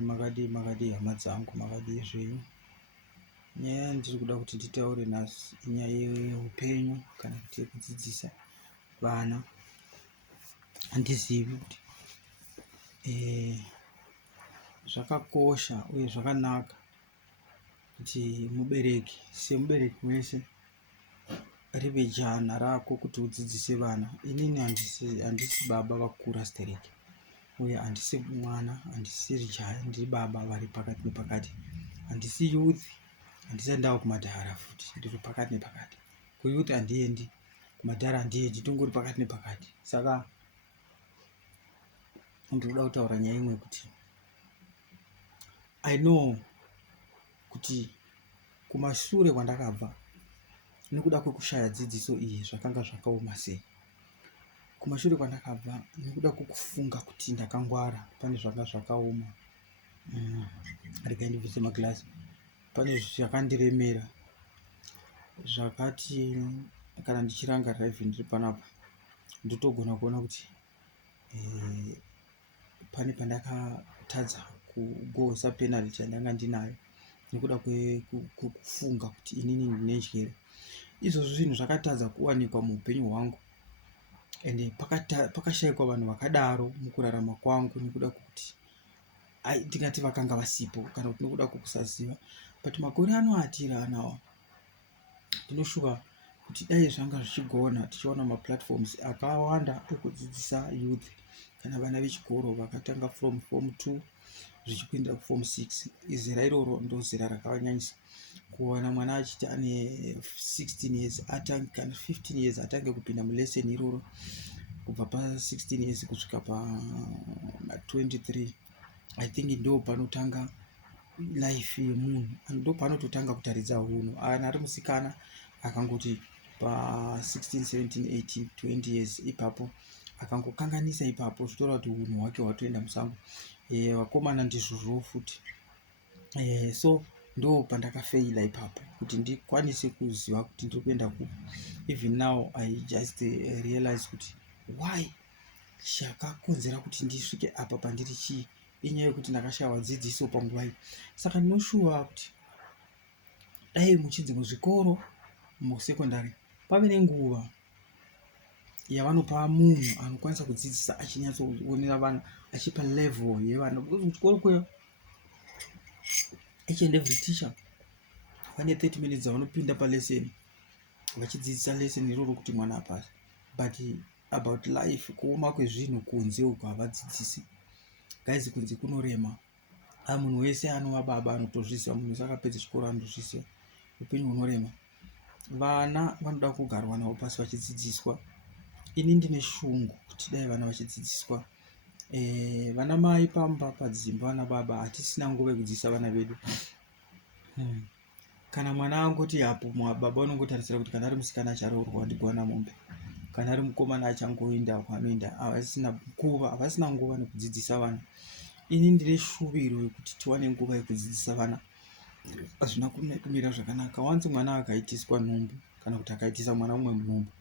Makadi hama dzangu, makadi zvenyu. Nyaya ndiri kuda kuti nditaure nhasi inyaya yeupenyu kana kuti yekudzidzisa vana. Handizivi kuti zvakakosha uye zvakanaka kuti mubereki, semubereki wese, rive jana rako kuti udzidzise vana. Inini handisi baba vakura stereki, uye handisi mwana, handisiri jaya, ndiri baba vari pakati nepakati. Handisi youth, handisati ndava kumadhara futi, ndiri pakati nepakati. Kuyouth handiendi, kumadhara handiendi, tongori pakati nepakati. Saka ndiri kuda kutaura nyaya imwe kuti I know kuti kumashure kwandakabva nekuda kwekushaya dzidziso iyi zvakanga zvakaoma sei. Kumashure kwandakabva nekuda kwekufunga kuti ndakangwara, pane zvanga zvakaoma. Regai ndibvise magirazi. Pane zvakandiremera zvakati kana ndichirangarira even ndiri panapa ndotogona kuona kuti pane pandakatadza kugohwesa penalty yandanga ndinayo nekuda kwekufunga kuti inini ndine njere. Izvozvo zvinhu zvakatadza kuwanikwa muupenyu hwangu, ende pakashayikwa vanhu vakadaro mukurarama kwangu nekuda kwekuti ndingati vakanga vasipo kana kuti nekuda kwekusaziva. But makore anoatira anawa ndinoshuva kuti dai zvanga zvichigona, tichiona maplatforms akawanda ekudzidzisa youth kana vana vechikoro vakatanga from form 2 zvichikuendera kuform 6. Izera iroro ndozera rakanyanyisa kuona mwana achiti ane 16 years atange kana 15 years atange kupinda muleseni iroro, kubva pa16 years kusvika pa23. I think ndo panotanga life yemunhu, ndo panototanga kutaridza hunhu. Ana ari musikana akangoti pa16 17 18 20 years ipapo akangokanganisa ipapo, zvitoreva kuti hunhu hwake hwatoenda musango. Vakomana ndizvozvo futi. So ndo pandakafeila ipapo kuti ndikwanise kuziva kuti ndiri kuenda kupi. Even now I just realize kuti why chakakonzera kuti ndisvike apa pandiri chii, inyaya yekuti ndakashaya dzidziso panguva iyi. Saka ndinoshuva kuti dai muchinzi muzvikoro musekondari pave nenguva yavanopa munhu anokwanisa kudzidzisa achinyatsoonera vana, achipa level yevana. Because kuchikoro kweyo each and every teacher vane 30 minutes dzavanopinda paleseni vachidzidzisa leseni iroro kuti mwana apase. But about life, kuoma kwezvinhu kunze uko havadzidzisi. Guys, kunze kunorema. Munhu wese anova baba anotozviziva, munhu wese akapedza chikoro anotozviziva. Upenyu hunorema. Vana vanoda kugarwa navo pasi vachidzidziswa. Ini ndine shungu kuti dai vana vachidzidziswa. Vana mai pamba padzimba, vana baba hatisina nguva yekudzidzisa vana vedu. Kana mwana angoti hapo, baba unongotarisira kuti kana ari musikana acharoorwa ndigwana mombe, kana ari mukomana achangoenda kwanoenda. Havasina nguva nekudzidzisa vana. Ini ndine shuviro yekuti tiwane nguva yekudzidzisa vana. Hazvina kumira zvakanaka wanzi mwana akaitiswa nhumbu kana kuti akaitisa mwana umwe nhumbu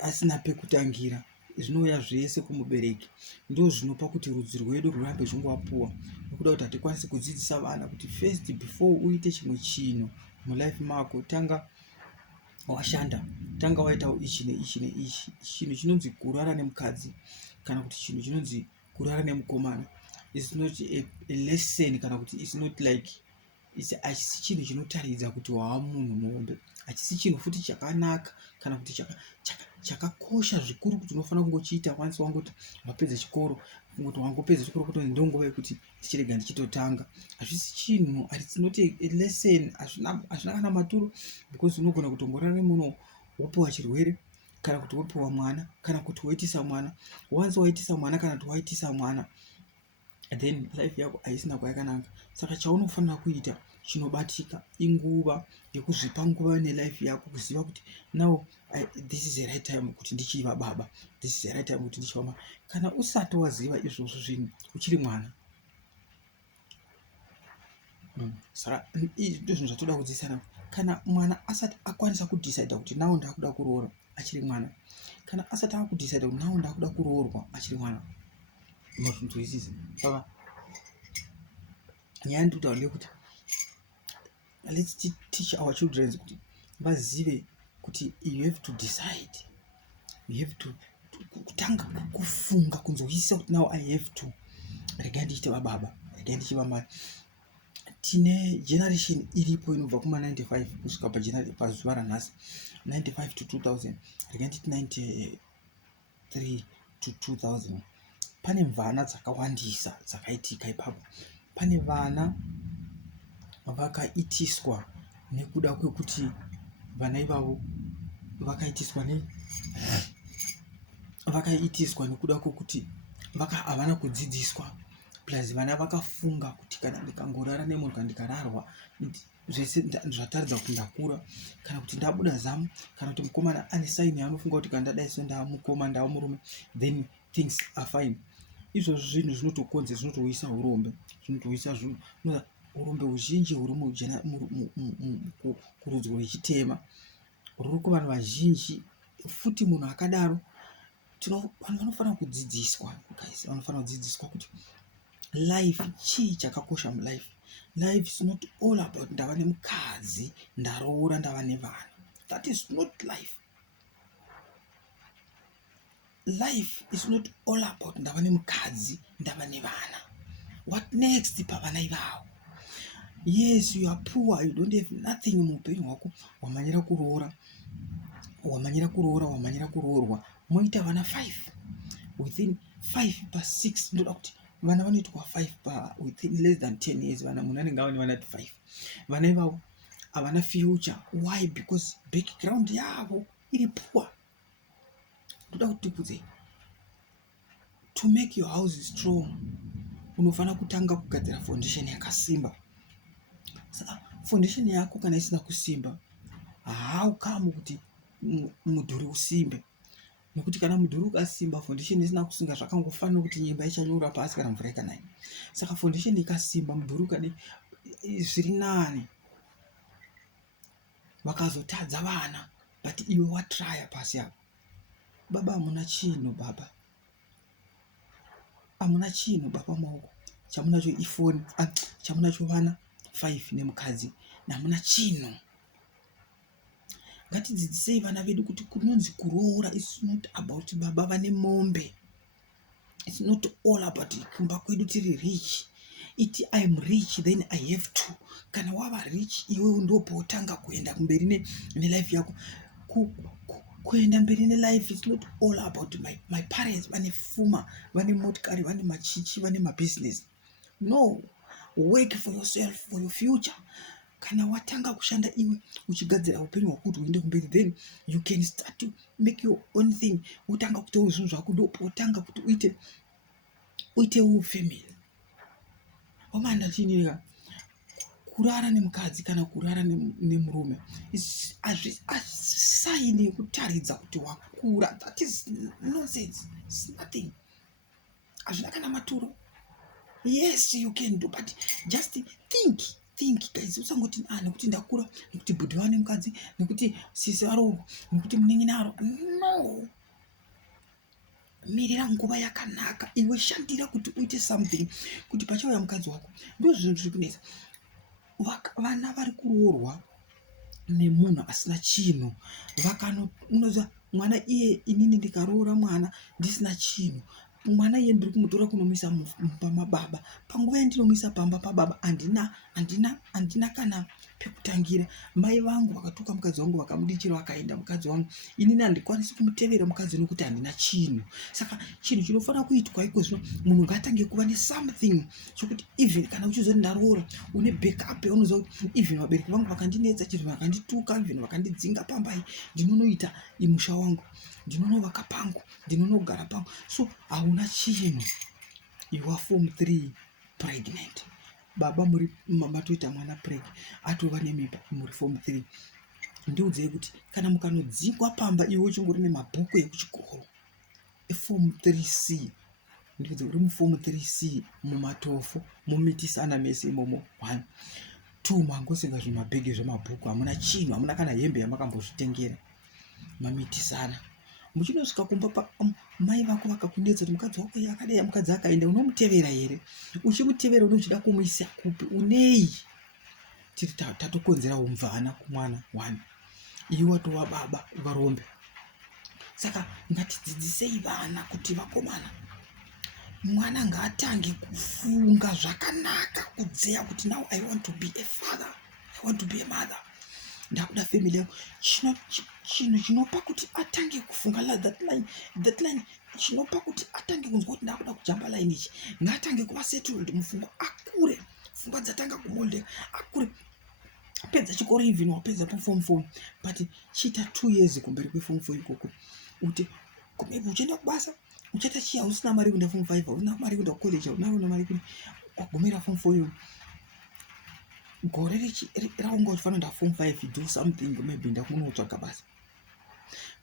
asina pekutangira, zvinouya zvese kumubereki. Ndo zvinopa kuti rudzi rwedu rurambe chingwapuwa, nekuda kuti hatikwanisi kudzidzisa vana kuti first before uite chimwe chinhu mulife mako, tanga washanda, tanga waitawo ichi neichi neichi. Chinhu chinonzi kurara nemukadzi kana kuti chinhu chinonzi kurara nemukomana is not a lesson, kana kuti is not like hachisi chinhu chinotaridza kuti wava munhu muhombe. Hachisi chinhu futi chakanaka kana kuti chakakosha zvikuru kuti unofanira kungochiita once wangoti wapedza chikoro, kungoti wangopedza chikoro kuti ndonguva yekuti tichirega ndichitotanga. Hazvisi chinhu, it's not a lesson. Hazvina kana maturo, because unogona kutongorara nemunhu wopiwa chirwere kana kuti wopiwa mwana kana kuti woitisa mwana. Once waitisa mwana kana kuti waitisa mwana, then life yako haisina kwayakananga. Saka chaunofanira kuita chinobatika inguva yekuzvipa nguva nelife yako, kuziva kuti now this is the right time kuti ndichiva baba, this is the right time kuti ndichiva mama. Kana usati waziva izvozvo zvinhu uchiri mwana, saka izvo zvinhu zvatoda kudzidzisana. Kana mwana asati akwanisa kudecide kuti nawo ndakuda kuroora achiri mwana, kana asati akudecide kuti nawo ndakuda kuroorwa achiri mwana, mazvinzwisisa. Saka nyaya ndikuti ndekuti let's teach our children kuti vazive kuti you have to decide, you have to kutanga kufunga kunzwisisa kuti now I have to, regai ndichite vababa, regai ndichite vamai. Tine generation iripo inobva kuma 95 kusvika pazuva ranhasi, 95 to 2000, regai nditi 93 to 2000. Pane mvana dzakawandisa dzakaitika ipapo. Pane vana vakaitiswa nekuda kwekuti vana ivavo vakaitiswa nekuda kwekuti havana kudzidziswa. Plus vana vakafunga kuti kana ndikangorara nemunhu, kana ndikararwa zvese zvataridza kuti ndakura, kana kuti ndabuda zamu, kana kuti mukomana ane saini yaanofunga kuti kana ndadai so ndamukoma ndamurume, then things are fine. Izvozvo zvinhu zvinotokonze, zvinotouyisa urombe, zvinotouyisa urombe huzhinji huri kurudzi rwechitema ruri kuvanhu vazhinji. Futi munhu akadaro vanhu vanofanira kudzidziswa, vanofanira kudzidziswa kuti life chii chakakosha mulife. Life is not all about ndava nemukadzi, ndaroora, ndava nevana. That is not life. Life is not all about ndava nemukadzi, ndava nevana. What next pavana ivavo? Yes, you are poor, you don't have nothing muupenyu hwako, wamanyira kuroora, wamanyira kuroorwa, moita vana 5 within 5 pa 6. Ndoda kuti vana vanoitwa 5 within less than 10 years. Vana munhu anenge ava nevana 5. Vana ivavo havana future. Why? Because background yavo iri poor. Ndoda kuti tikudze, to make your house strong unofanira kutanga kugadzira foundation yakasimba. Saka foundation yako kana isina kusimba, haukamu kuti mudhuri usimbe. Nekuti kana mudhuri ukasimba, foundation isina kusunga, zvakangofanira kuti nyimba ichanyura pasi kana mvura ikanaya. Saka foundation ikasimba, mudhuri ukadi zviri nani. Vakazotadza vana, but iwe watraya pasi apo. Baba hamuna chino, baba hamuna chino, baba maoko chamunacho ifoni, chamunacho vana 5 nemukadzi, hamuna chino. Ngatidzidzisei vana vedu kuti kunonzi kuroora is not about baba vane mombe. It's not all about kumba kwedu tiri rich. Iti I am rich then I have to. Kana wava rich iwe ndopotanga kuenda mberi nelife yako. Kuenda mberi nelife is not all about my parents vane fuma, vane motikari, vane machichi, vane mabusiness. No, work for yourself, for your future. Kana watanga kushanda iwe uchigadzira upenyu hwako kuti uende kumberi, then you can start to make your own thing. Utanga kuita zvinhu zvako, ndopotanga kuti uite family. Wamanda chinira kurara nemukadzi kana kurara nemurume saini yekutaridza kuti wakura. That is nonsense. It's nothing. Hazvina kana maturo. Yes, you can do, but just think guys. Usangoti nekuti ndakura, nekuti bhudhi vane mukadzi, nekuti sisi varoorwa, nekuti munin'inaro. No. Mirira nguva yakanaka, iwe shandira kuti uite something, kuti pachauya mukadzi wako. Ndo zvinhu zviri kunetsa. Vana vari kuroorwa nemunhu asina chinhu. Unoziva mwana iye, inini ndikaroora mwana ndisina chinhu, mwana iye ndiri kumutora kunomisa pamba baba. Panguva yandinomisa pamba pababa handina kana pekutangira. Mai vangu vakatuka mukadzi wangu, vakamudichira vakaenda. Mukadzi wangu inini handikwanisi kumutevera mukadzi nokuti handina chinhu. Saka chinhu chinofanira kuitwa iko zvino, munhu ngatange kuva nesomething chokuti even kana uchizoti ndaroora une backup yaunoziva kuti even vabereki vangu vakandinetsa, chinhu vakandituka, even vakandidzinga pambai, ndinonoita imusha wangu, ndinonovaka pangu, ndinonogara pangu. So hauna chinhu. You are form 3 pregnant. Baba muri matoita mwana pregnant, atova nemimba, muri form 3. Ndiudzei kuti kana mukanodzingwa pamba iwe uchingori nemabhuku ekuchikoro, form 3C, ndiudze uri muform 3C mumatofo, mumitisana mese imomo. 1 2 mangosenga zvimabhegi zvemabhuku, hamuna chinhu, hamuna kana hembe yamakambozvitengera, mamitisana. muchinosvika kumba mai vako vakakunetsa kuti mukadzi wako yakadai mukadzi akaenda unomutevera here? Uchimutevera unochida kumuisa kupi? Unei? Tiri tatokonzera umvana kumwana wani, iwe watova baba varombe. Saka ngatidzidzisei vana kuti vakomana, mwana ngaatange kufunga zvakanaka, kudzeya kuti now I want to be a father, I want to be a mother. Ndakuda family yangu. Chinhu chinopa kuti atange kufunga that line chinopa kuti atange kunzwa kuti ndakuda kujamba line ichi, ngaatange kuva settled mupfungwa, akure pfungwa dzatanga kumoldeka, akure apedza chikoro even wapedza paform 4 but chiita 2 years kumberi kweform 4 ikoko kuti maybe uchienda kubasa uchaita chiya, usina mari kuenda form 5, usina mari kuenda college, usina mari kuti wagumira form 4 yo, gore raunga uchifanira kuenda form 5 do something, maybe ndakunotsvaga basa.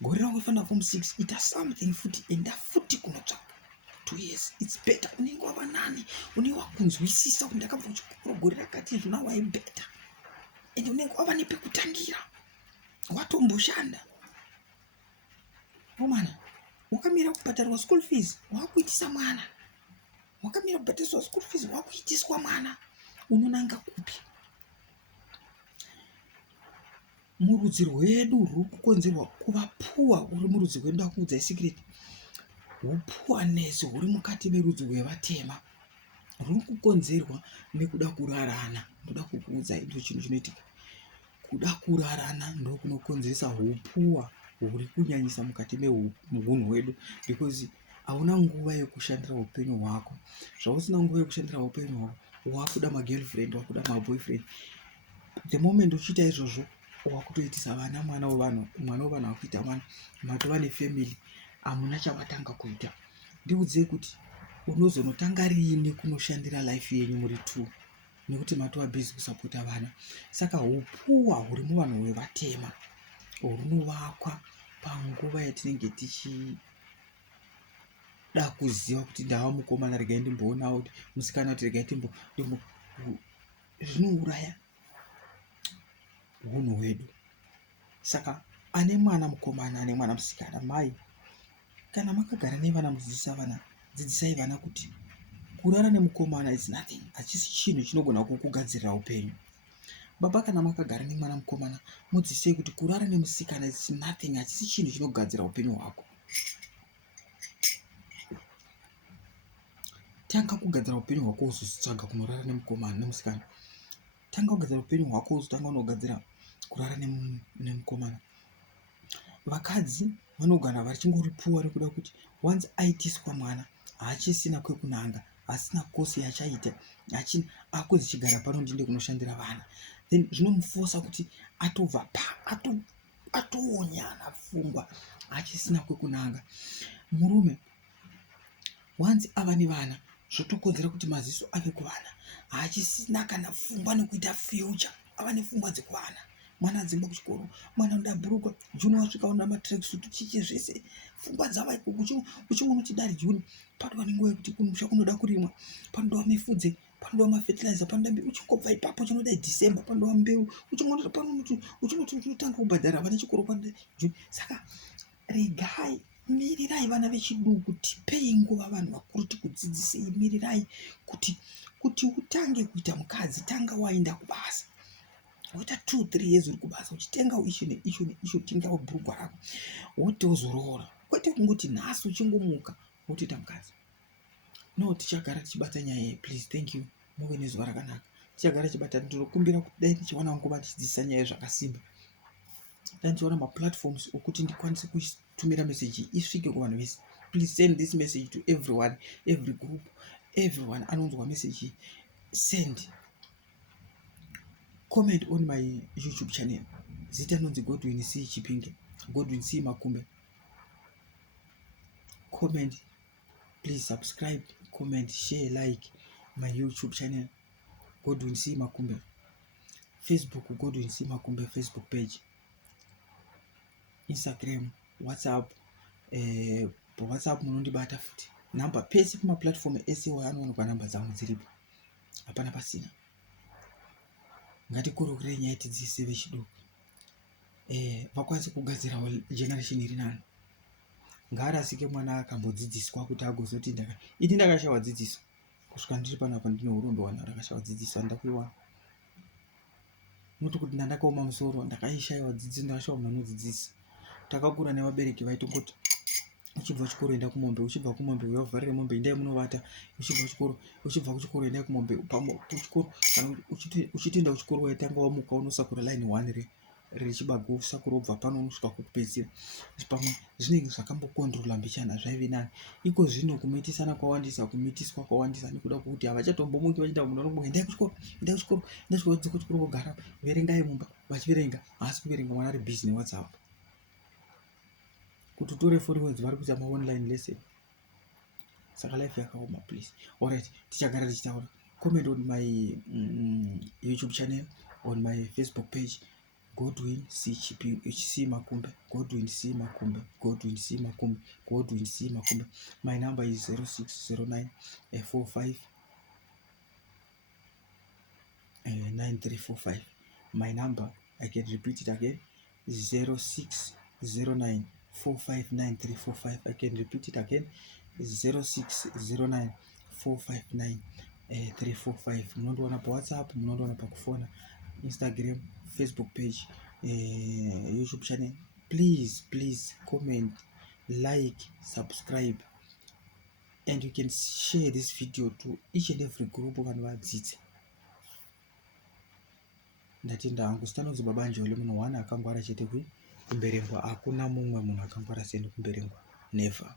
Gore raunga uchifanira form 6 ita something futi, enda futi kunotsvaga 2 years. It's better. Unenge wava nani, unenge wakunzwisisa kuti ndakabva kuchikoro gore rakati zvina wai better, ende unenge wava nepekutangira, watomboshanda. Vomana wakamira kubhadharwa school fees, wakuitisa mwana, wakamira kubhadhariswa school fees, wakuitiswa mwana, unonanga kupi? Murudzi rwedu ruri kukonzerwa kuva puwa, uri murudzi rwedu. Ndakuudza secret, hupoorness huri mukati merudzi rwevatema ruri kukonzerwa nekuda kurarana. Ndoda kukuudza ndo chinhu chinoitika, kuda kurarana ndo kunokonzeresa hupuwa huri kunyanyisa mukati memunhu wedu, because hauna nguva yekushandira upenyu hwako. Zvausina nguva yekushandira upenyu hwako, wakuda magirlfriend, wakuda maboyfriend. The moment uchiita izvozvo, wakutoitisa vana, mwana wevanhu wakuita mwana, matova nefamily, hamuna chavatanga kuita. Ndiudzei kuti unozonotanga riini kunoshandira life yenyu muri 2, nekuti matova busy kusapota vana. Saka hupuwa huri muvanhu vevatema hunovakwa panguva yatinenge tichida kuziva kuti ndava mukomana, regai ndimboona kuti musikana, kuti regai zvinouraya hunhu hwedu. Saka ane mwana mukomana, ane mwana musikana, mai kana makagara nevana, dzidzisai vana kuti kurara nemukomana is nothing, hachisi chinhu chinogona kukugadzirira upenyu. Baba kana makagara nemwana mukomana, mudzidzisei kuti kurara nemusikana is nothing, hachisi chinhu chinogadzira upenyu hwako. Tanga kugadzira upenyu hwako uzotsvaga kunorara nemukomana nemusikana. Tanga kugadzira upenyu hwako uzotanga unogadzira kurara nemukomana. Vakadzi vanogara vachingoripuwa nekuda kuti once aitiswa mwana haachisina kwekunanga, asina kosi yachaita, akuzichigara pano ndinde kunoshandira vana, then zvinomufosa kuti atobva atoonyana pfungwa, haachisina kwekunanga. Murume once ava nevana, zvotokonzera kuti maziso ave kuvana, haachisina kana pfungwa nekuita future, ava nepfungwa dzekuvana. Mwana adzimba kuchikoro, mwana unoda bhurukwa, Juni wasvika unoda matracksuit, chichi zvese pfungwa dzava ikoko. Uchingonoti dari Juni patova nenguva yekuti kumusha kunoda kurimwa, panoda mifudze, panoda mafertilizer, panoda mbeu. Uchingobva ipapo chinoda December, panoda mbeu. Uchingonoti uchinoti unotanga kubhadhara vana chikoro panoda Juni. Saka regai, mirirai vana vechiduku, tipei nguva vanhu vakuru, tikudzidzisei, mirirai kuti utange kuita mukadzi, tanga waenda kubasa. Woita 2-3 years uri kubasa, uchitenga icho neisho, tengawo bhurugwa rako, wotozoroora. Kwete kungoti nhasi uchingomuka wotoita mukadzi. No, tichagara tichibata nyaya iyi, please, thank you, muve nezuva rakanaka. Tichagara tichibata, ndinokumbira kuti dai tichiwana nguva tichidzidzisa nyaya zvakasimba, dai tichiwana maplatforms okuti ndikwanise kutumira meseji isvike kuvanhu vese. Please send this message to everyone, every group, everyone anonzwa meseji. Send. Comment on my YouTube channel. Zita nonzi Godwin C Chipinge, Godwin C Makumbe. Comment, please subscribe, comment, share, like my YouTube channel, Godwin C Makumbe. Facebook, Godwin C Makumbe Facebook page. Instagram, WhatsApp, WhatsApp munondibata futi. Namba pese kuma platform ese wanoonekwa namba dzangu dziripo. Hapana pasina. Ngatikurukire nyaya tidzidzise vechiduku. Vakwanise kugadzira generation iri nani. ngaarasike mwana akambodzidziswa kuti agozoti ini ndakashawa dzidziso kusvika ndiri panapa ndine urombe wana rakashawa dzidziso handakuiwana noti kuti ndandakaoma musoro ndakaishayiwa dzidziso ndakashawa munhu unodzidzisa. Takakura nevabereki vaitongoti uchibva kuchikoro enda kumombe, uchibva kumombe uyavharire mombe endai munovata, uchibva kuchikoro endai kumombe kuchikoro uchitoenda kuchikoro waitanga wamuka unosakura line 1 rechibago usakura ubva pano unosvika kokupedzisira pamwe zvinenge zvakambokondrola mbichana zvaive nani. Iko zvino kumitisana kwawandisa kumitiswa kwawandisa nekuda kwokuti havachatombomuki vachiita munhu anomuka endai kuchikoro vodzoka kuchikoro vogara verengai mumba vachiverenga haasi kuverenga mwana ari busy neWhatsApp kuti utore 4 words vari kuita maonline lesson. Saka life yakaoma please. Alright, tichagara tichitaura. Comment on my YouTube channel, on my Facebook page, Godwin C Makumbe, Godwin C Makumbe, Godwin C Makumbe, Godwin C Makumbe. My number is 0609 45 9345. My number, I can repeat it again, 0609 459345. I can repeat it again, 0609 459 345. Munondowana pa WhatsApp, munondowana pa kufona, Instagram, Facebook page, YouTube channel. Please comment, like, subscribe, and you can share this video to each and every group of vadzidzi. Ndatenda hangu sitanodzi baba njoli munhu wana akangwara chete kumberengwa, hakuna mumwe munhu akangwara seni kumberengwa, never.